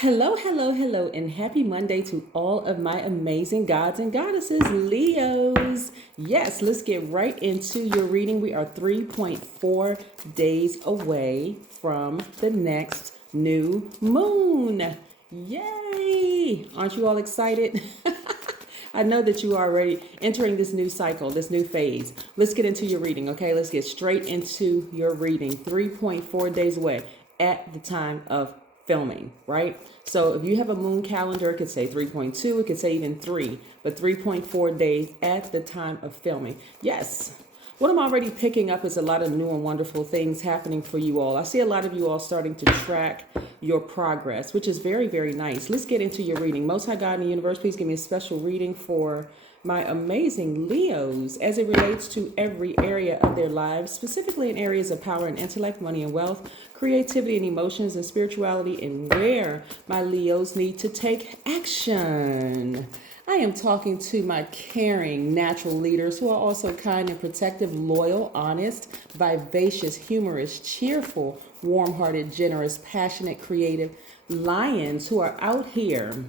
Hello, hello, hello, and happy Monday to all of my amazing gods and goddesses, Leos. Yes, let's get right into your reading. We are 3.4 days away from the next new moon. Yay! Aren't you all excited? I know that you are already entering this new cycle, this new phase. Let's get into your reading, okay? Let's get straight into your reading. 3.4 days away at the time of filming, right? So if you have a moon calendar, it could say 3.2, it could say even 3, but 3.4 days at the time of filming. Yes. What I'm already picking up is a lot of new and wonderful things happening for you all. I see a lot of you all starting to track your progress, which is very, very nice. Let's get into your reading. Most High God in the universe, please give me a special reading for my amazing Leos as it relates to every area of their lives, specifically in areas of power and intellect, money and wealth, creativity and emotions, and spirituality, and where my Leos need to take action. I am talking to my caring natural leaders who are also kind and protective, loyal, honest, vivacious, humorous, cheerful, warm-hearted, generous, passionate, creative lions who are out here,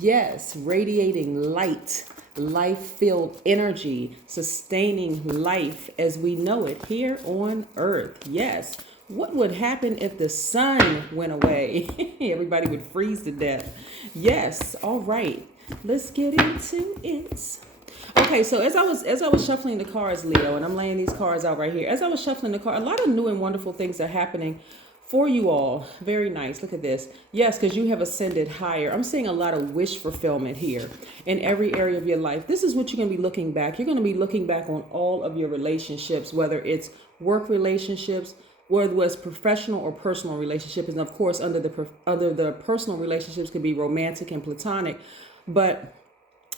yes, radiating light, life-filled energy, sustaining life as we know it here on earth. Yes. What would happen if the sun went away? Everybody would freeze to death. Yes. All right. Let's get into it. Okay, so as I was shuffling the cards, Leo, and I'm laying these cards out right here. As I was shuffling the card, a lot of new and wonderful things are happening for you all. Very nice. Look at this. Yes, because you have ascended higher. I'm seeing a lot of wish fulfillment here in every area of your life. This is what you're going to be looking back. You're going to be looking back on all of your relationships, whether it's work relationships, whether it was professional or personal relationships, and of course, under the personal relationships could be romantic and platonic, but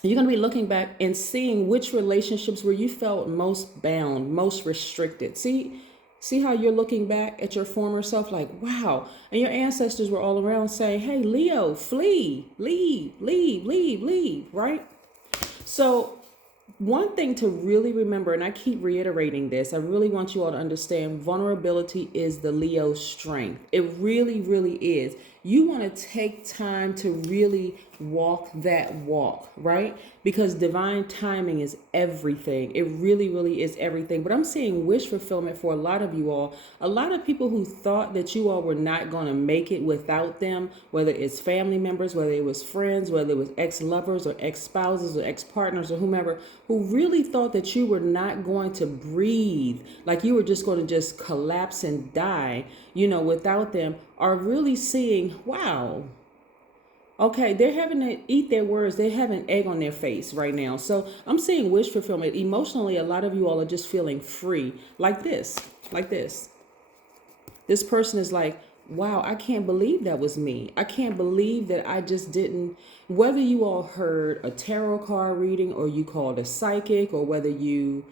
you're going to be looking back and seeing which relationships where you felt most bound, most restricted. See how you're looking back at your former self like, wow. And your ancestors were all around saying, hey, Leo, flee, leave, leave, leave, leave, right? So one thing to really remember, and I keep reiterating this, I really want you all to understand vulnerability is the Leo strength. It really, really is. You want to take time to really walk that walk, right? Because divine timing is everything. It really, really is everything. But I'm seeing wish fulfillment for a lot of you all. A lot of people who thought that you all were not going to make it without them, whether it's family members, whether it was friends, whether it was ex-lovers or ex-spouses or ex-partners or whomever, who really thought that you were not going to breathe, like you were just going to just collapse and die, without them, are really seeing, wow, okay, they're having to eat their words. They have an egg on their face right now. So I'm seeing wish fulfillment. Emotionally, a lot of you all are just feeling free like this, like this. This person is like, wow, I can't believe that was me. I can't believe that I just didn't, whether you all heard a tarot card reading or you called a psychic or whether you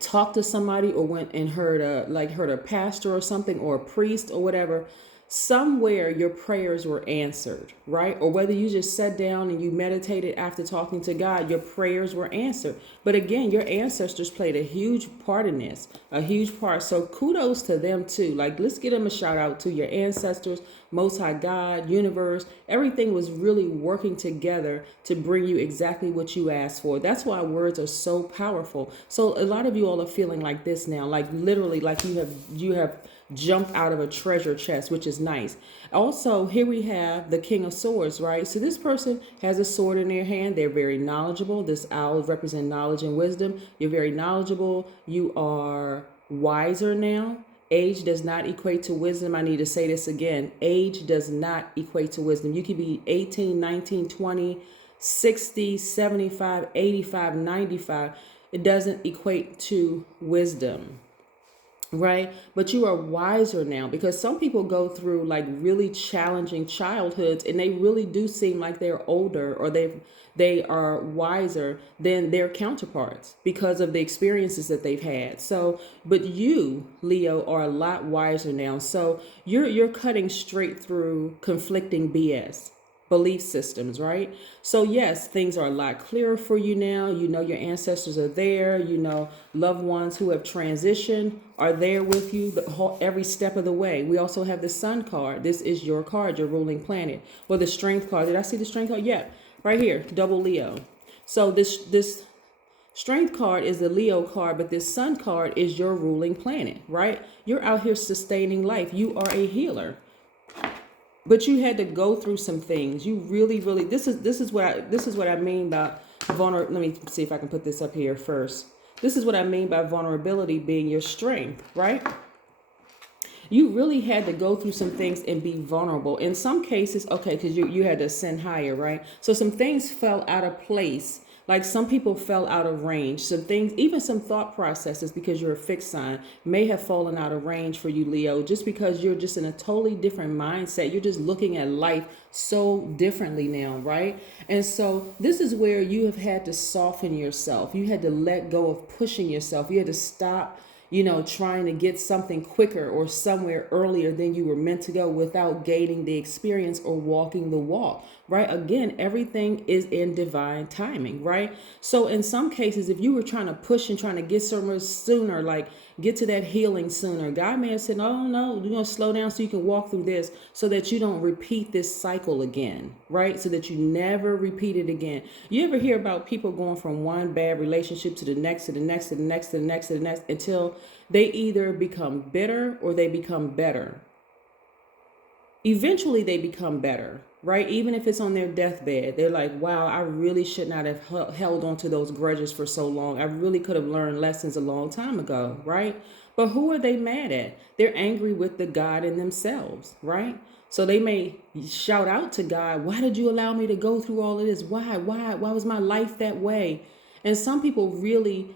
talked to somebody or went and heard a pastor or something or a priest or whatever, somewhere your prayers were answered, right? Or whether you just sat down and you meditated after talking to God, your prayers were answered. But again, your ancestors played a huge part in this, a huge part. So kudos to them too. Like, let's give them a shout out to your ancestors, Most High God, universe. Everything was really working together to bring you exactly what you asked for. That's why words are so powerful. So a lot of you all are feeling like this now, like literally like you have jumped out of a treasure chest, which is nice. Also, here we have the King of Swords, right? So this person has a sword in their hand. They're very knowledgeable. This owl represents knowledge and wisdom. You're very knowledgeable. You are wiser now. Age does not equate to wisdom. I need to say this again. Age does not equate to wisdom. You could be 18, 19, 20, 60, 75, 85, 95. It doesn't equate to wisdom. Right? But you are wiser now, because some people go through like really challenging childhoods and they really do seem like they're older or they are wiser than their counterparts because of the experiences that they've had. So, but you, Leo, are a lot wiser now. So you're cutting straight through conflicting BS. belief systems, right? So yes, things are a lot clearer for you now. You know your ancestors are there. You know loved ones who have transitioned are there with you every step of the way. We also have the Sun card. This is your card, your ruling planet. Well, the Strength card. Did I see the Strength card? Yeah, right here, double Leo. So this Strength card is the Leo card, but this Sun card is your ruling planet, right? You're out here sustaining life. You are a healer. But you had to go through some things. You really, really, this is what I mean by vulnerability. Let me see if I can put this up here first. This is what I mean by vulnerability being your strength, right? You really had to go through some things and be vulnerable. In some cases, okay, because you had to ascend higher, right? So some things fell out of place. Like some people fell out of range. Some things, even some thought processes, because you're a fixed sign, may have fallen out of range for you, Leo, just because you're just in a totally different mindset. You're just looking at life so differently now, right? And so this is where you have had to soften yourself. You had to let go of pushing yourself. You had to stop trying to get something quicker or somewhere earlier than you were meant to go without gaining the experience or walking the walk, right? Again, everything is in divine timing, right? So in some cases, if you were trying to push and trying to get somewhere sooner, like get to that healing sooner, God may have said, oh no, you're going to slow down so you can walk through this so that you don't repeat this cycle again, right? So that you never repeat it again. You ever hear about people going from one bad relationship to the next, to the next, to the next, to the next, to the next, until they either become bitter or they become better. Eventually they become better, right? Even if it's on their deathbed, they're like, wow, I really should not have held on to those grudges for so long. I really could have learned lessons a long time ago, right? But who are they mad at? They're angry with the God in themselves, right? So they may shout out to God, why did you allow me to go through all of this? Why was my life that way? And some people really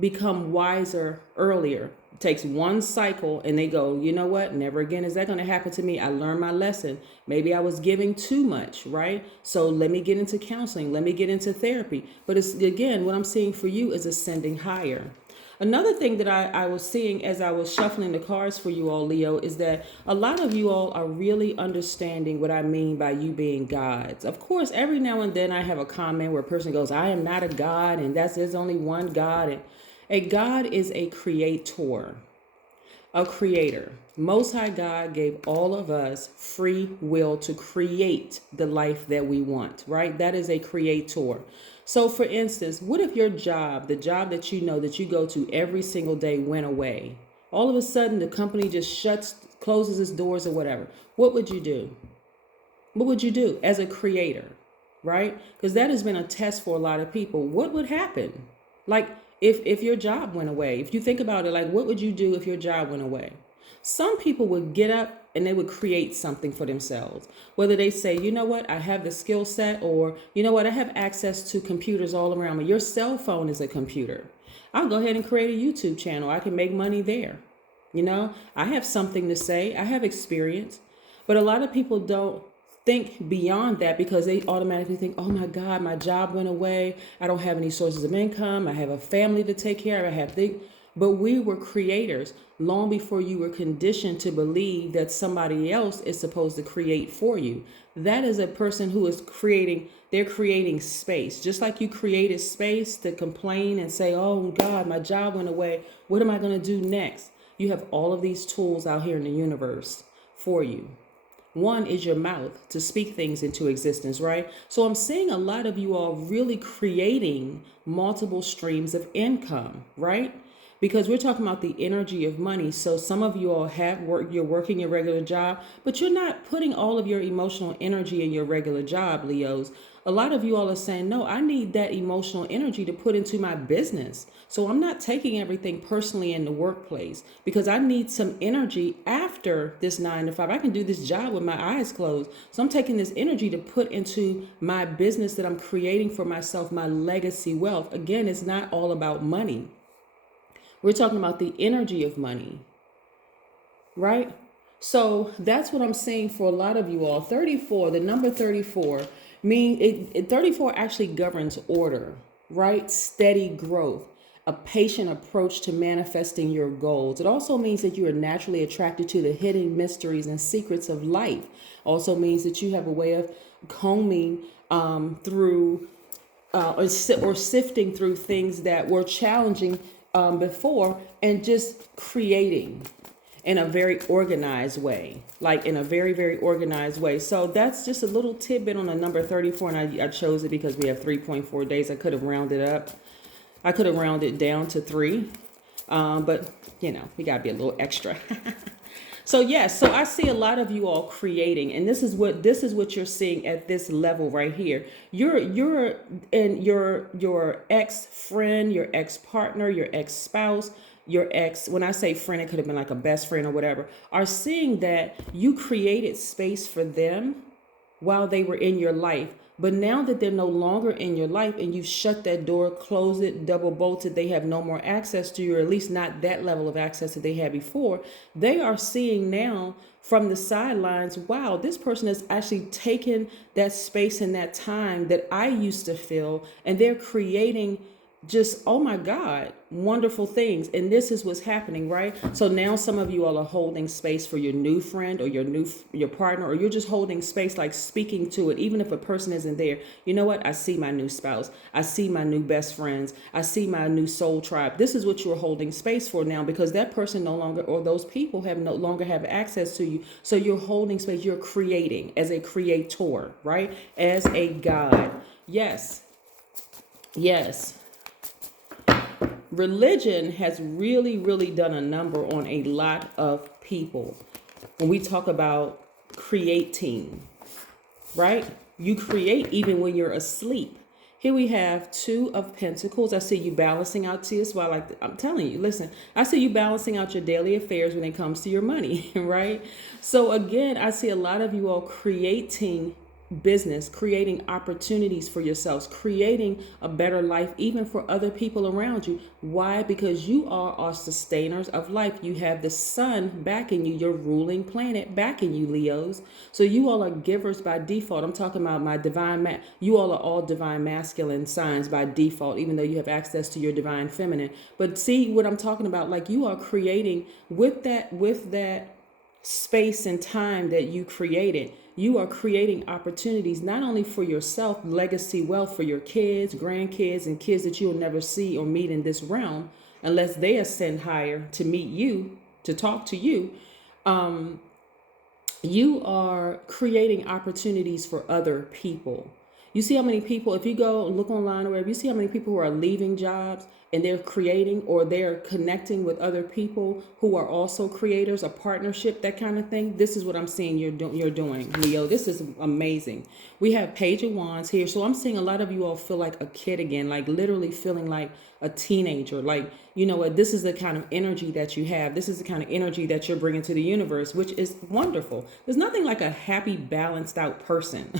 become wiser earlier. It takes one cycle and they go, you know what? Never again is that going to happen to me. I learned my lesson. Maybe I was giving too much, right? So let me get into counseling. Let me get into therapy. But it's, again, what I'm seeing for you is ascending higher. Another thing that I was seeing as I was shuffling the cards for you all, Leo, is that a lot of you all are really understanding what I mean by you being gods. Of course, every now and then I have a comment where a person goes, I am not a god, and there's only one God. And a God is a creator, a creator. Most High God gave all of us free will to create the life that we want, right? That is a creator. So for instance, what if your job, the job that you know that you go to every single day, went away? All of a sudden, the company just closes its doors or whatever. What would you do? What would you do as a creator, right? Because that has been a test for a lot of people. What would happen? Like, if your job went away, if you think about it, like what would you do if your job went away? Some people would get up and they would create something for themselves. Whether they say, you know what, I have the skill set, or you know what, I have access to computers all around me. Your cell phone is a computer. I'll go ahead and create a YouTube channel. I can make money there. I have something to say. I have experience. But a lot of people don't think beyond that because they automatically think, oh my God, my job went away. I don't have any sources of income. I have a family to take care of. I have things. But we were creators long before you were conditioned to believe that somebody else is supposed to create for you. That is a person who is creating, they're creating space. Just like you created space to complain and say, oh God, my job went away. What am I going to do next? You have all of these tools out here in the universe for you. One is your mouth to speak things into existence, right? So I'm seeing a lot of you all really creating multiple streams of income, right? Because we're talking about the energy of money. So some of you all have work, you're working your regular job, but you're not putting all of your emotional energy in your regular job, Leos. A lot of you all are saying, no, I need that emotional energy to put into my business. So I'm not taking everything personally in the workplace because I need some energy after this 9 to 5. I can do this job with my eyes closed. So I'm taking this energy to put into my business that I'm creating for myself, my legacy wealth. Again, it's not all about money. We're talking about the energy of money, right? So that's what I'm saying for a lot of you all. 34, the number 34, 34 actually governs order, right? Steady growth. a patient approach to manifesting your goals. It also means that you are naturally attracted to the hidden mysteries and secrets of life. Also means that you have a way of combing through or sifting through things that were challenging before, and just creating in a very organized way, like in a very, very organized way. So that's just a little tidbit on the number 34. And I chose it because we have 3.4 days. I could have rounded up. I could have rounded down to 3. But, you know, we got to be a little extra. So yes, so I see a lot of you all creating, and this is what you're seeing at this level right here. You're and your ex-friend, your ex-partner, your ex-spouse, your ex, when I say friend, it could have been like a best friend or whatever, are seeing that you created space for them while they were in your life. But now that they're no longer in your life and you've shut that door, closed it, double bolted, they have no more access to you, or at least not that level of access that they had before. They are seeing now from the sidelines, wow, this person has actually taken that space and that time that I used to fill, and they're creating just, oh my God, wonderful things. And this is what's happening, right? So now some of you all are holding space for your new friend or your partner, or you're just holding space, like speaking to it, even if a person isn't there. You know what? I see my new spouse. I see my new best friends. I see my new soul tribe. This is what you're holding space for now, because that person no longer, or those people have no longer have access to you. So you're holding space. You're creating as a creator, right? As a God. Yes. Yes. Religion has really, really done a number on a lot of people. When we talk about creating, right? You create even when you're asleep. Here we have 2 of Pentacles. I see you balancing out to this. Well, I'm telling you, listen, I see you balancing out your daily affairs when it comes to your money, right? So again, I see a lot of you all creating business, creating opportunities for yourselves, creating a better life even for other people around you. Why? Because you are sustainers of life. You have the sun backing you, your ruling planet backing you, Leos. So you all are givers by default. I'm talking about my divine you all are all divine masculine signs by default, even though you have access to your divine feminine. But see what I'm talking about? Like, you are creating with that space and time that you created. You are creating opportunities not only for yourself, legacy wealth for your kids, grandkids, and kids that you will never see or meet in this realm unless they ascend higher to meet you, to talk to you. You are creating opportunities for other people. You see how many people, if you go and look online or wherever, you see how many people who are leaving jobs and they're creating, or they're connecting with other people who are also creators, a partnership, that kind of thing. This is what I'm seeing you're doing, Leo. This is amazing. We have Page of Wands here. So I'm seeing a lot of you all feel like a kid again, like literally feeling like a teenager. Like, you know what, this is the kind of energy that you have. This is the kind of energy that you're bringing to the universe, which is wonderful. There's nothing like a happy, balanced out person.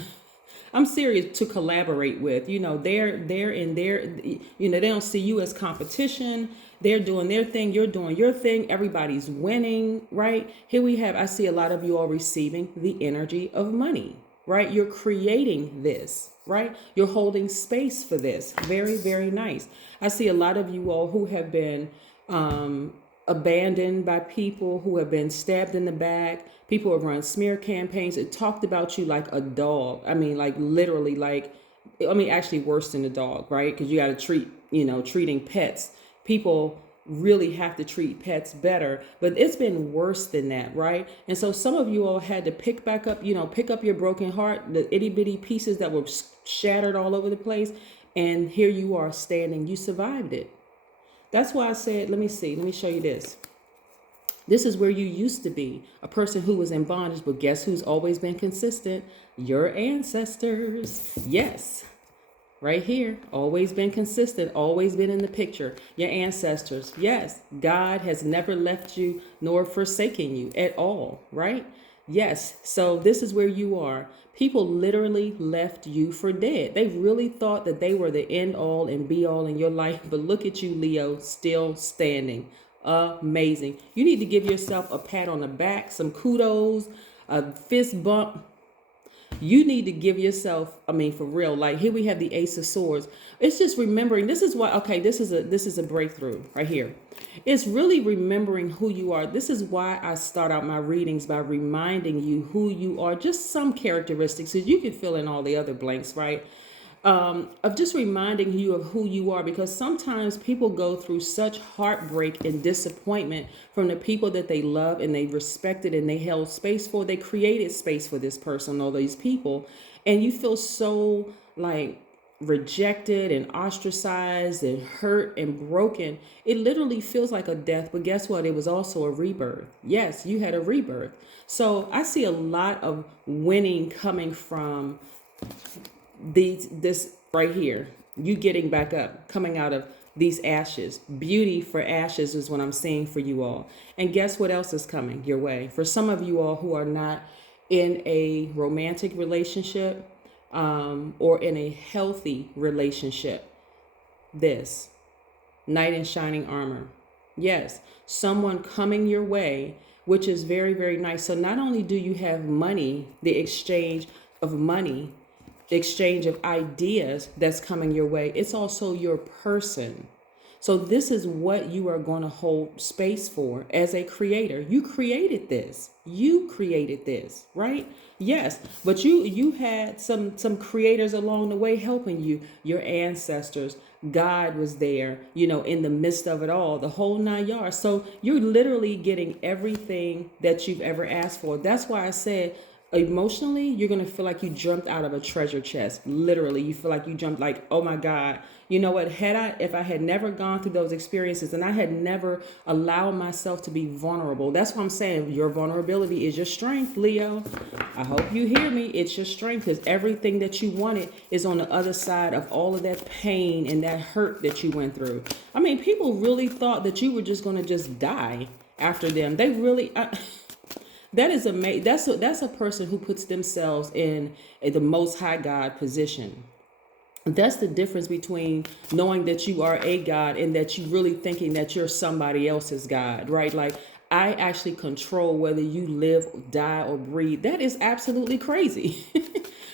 I'm serious, to collaborate with. You know, they're in their, you know, they don't see you as competition. They're doing their thing. You're doing your thing. Everybody's winning, right? Here we have, I see a lot of you all receiving the energy of money, right? You're creating this, right? You're holding space for this. Very, very nice. I see a lot of you all who have been abandoned by people, who have been stabbed in the back. People have run smear campaigns. It talked about you like a dog. I mean, like literally, like, I mean, actually worse than a dog, right? Because you got to treating pets. People really have to treat pets better, but it's been worse than that, right? And so some of you all had to pick up your broken heart, the itty bitty pieces that were shattered all over the place. And here you are standing. You survived it. That's why I said, let me show you this. This is where you used to be, a person who was in bondage, but guess who's always been consistent? Your ancestors. Yes, right here, always been consistent, always been in the picture. Your ancestors. Yes, God has never left you nor forsaken you at all, right? Yes, so this is where you are. People literally left you for dead. They really thought that they were the end all and be all in your life, but look at you, Leo, still standing. Amazing. You need to give yourself a pat on the back, some kudos, a fist bump. You need to give yourself, I mean, for real, like here we have the Ace of Swords. It's just remembering, this is why, okay, this is a breakthrough right here. It's really remembering who you are. This is why I start out my readings by reminding you who you are, just some characteristics, because you can fill in all the other blanks, right? Of just reminding you of who you are, because sometimes people go through such heartbreak and disappointment from the people that they love and they respected and they held space for. They created space for this person or these people, and you feel so like rejected and ostracized and hurt and broken. It literally feels like a death, but guess what? It was also a rebirth. Yes, you had a rebirth. So I see a lot of winning coming from this right here, you getting back up, coming out of these ashes. Beauty for ashes is what I'm seeing for you all. And guess what else is coming your way? For some of you all who are not in a romantic relationship or in a healthy relationship, this knight in shining armor. Yes, someone coming your way, which is very, very nice. So not only do you have money, the exchange of money, the exchange of ideas that's coming your way, it's also your person. So this is what you are going to hold space for as a creator. You created this. You created this, right? Yes, but you had some creators along the way helping you, your ancestors. God was there, in the midst of it all, the whole 9 yards. So you're literally getting everything that you've ever asked for. That's why I said, emotionally, you're going to feel like you jumped out of a treasure chest. Literally, you feel like you jumped like, oh my God, you know what? If I had never gone through those experiences and I had never allowed myself to be vulnerable, that's what I'm saying. Your vulnerability is your strength, Leo. I hope you hear me. It's your strength, because everything that you wanted is on the other side of all of that pain and that hurt that you went through. I mean, people really thought that you were just going to just die after them. They really... That is amazing. That's a person who puts themselves in the Most High God position. That's the difference between knowing that you are a God and that you really thinking that you're somebody else's God, right? Like, I actually control whether you live, die, or breathe. That is absolutely crazy.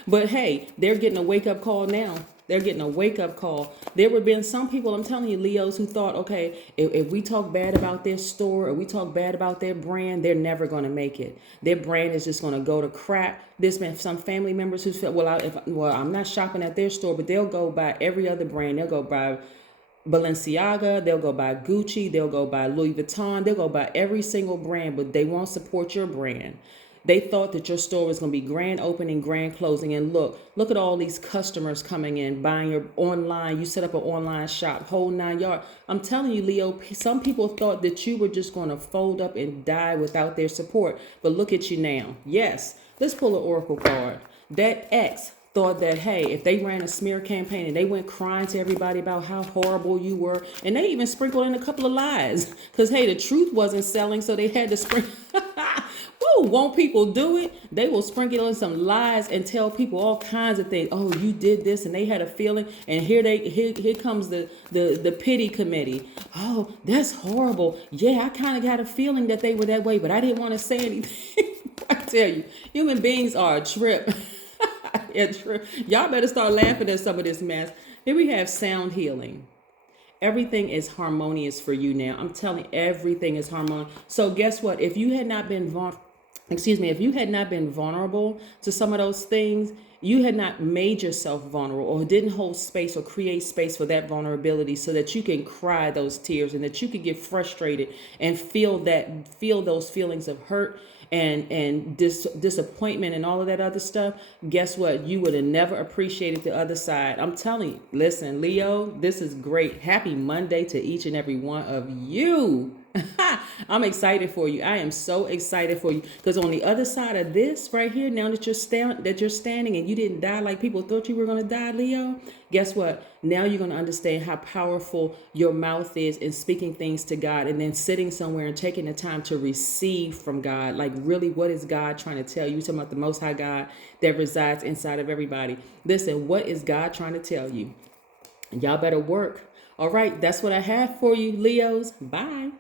But hey, they're getting a wake-up call now. They're getting a wake-up call. There have been some people, I'm telling you, Leos, who thought, okay, if we talk bad about their store or we talk bad about their brand, they're never going to make it. Their brand is just going to go to crap. There's been some family members who felt, I'm not shopping at their store, but they'll go buy every other brand. They'll go buy Balenciaga, they'll go buy Gucci, they'll go buy Louis Vuitton, they'll go buy every single brand, but they won't support your brand. They thought that your store was going to be grand opening, grand closing. And look at all these customers coming in, buying your online. You set up an online shop, whole 9 yards. I'm telling you, Leo, some people thought that you were just going to fold up and die without their support. But look at you now. Yes, let's pull an oracle card. That ex thought that, hey, if they ran a smear campaign and they went crying to everybody about how horrible you were, and they even sprinkled in a couple of lies because, hey, the truth wasn't selling, so they had to sprinkle. Woo, won't people do it? They will sprinkle in some lies and tell people all kinds of things. Oh, you did this, and they had a feeling, and here comes the pity committee. Oh, that's horrible. Yeah, I kind of got a feeling that they were that way, but I didn't want to say anything. I tell you, human beings are a trip. Y'all better start laughing at some of this mess. Here we have sound healing. Everything is harmonious for you now. I'm telling you, everything is harmonious. So guess what? If you had not been vulnerable to some of those things, you had not made yourself vulnerable or didn't hold space or create space for that vulnerability so that you can cry those tears and that you could get frustrated and feel those feelings of hurt and disappointment and all of that other stuff. Guess what? You would have never appreciated the other side. I'm telling you, listen, Leo, this is great. Happy Monday to each and every one of you. I'm excited for you. I am so excited for you because on the other side of this right here, now that you're standing and you didn't die like people thought you were going to die, Leo, guess what? Now you're going to understand how powerful your mouth is in speaking things to God and then sitting somewhere and taking the time to receive from God. Like, really, what is God trying to tell you? You're talking about the Most High God that resides inside of everybody. Listen, what is God trying to tell you? Y'all better work. All right, that's what I have for you, Leos. Bye.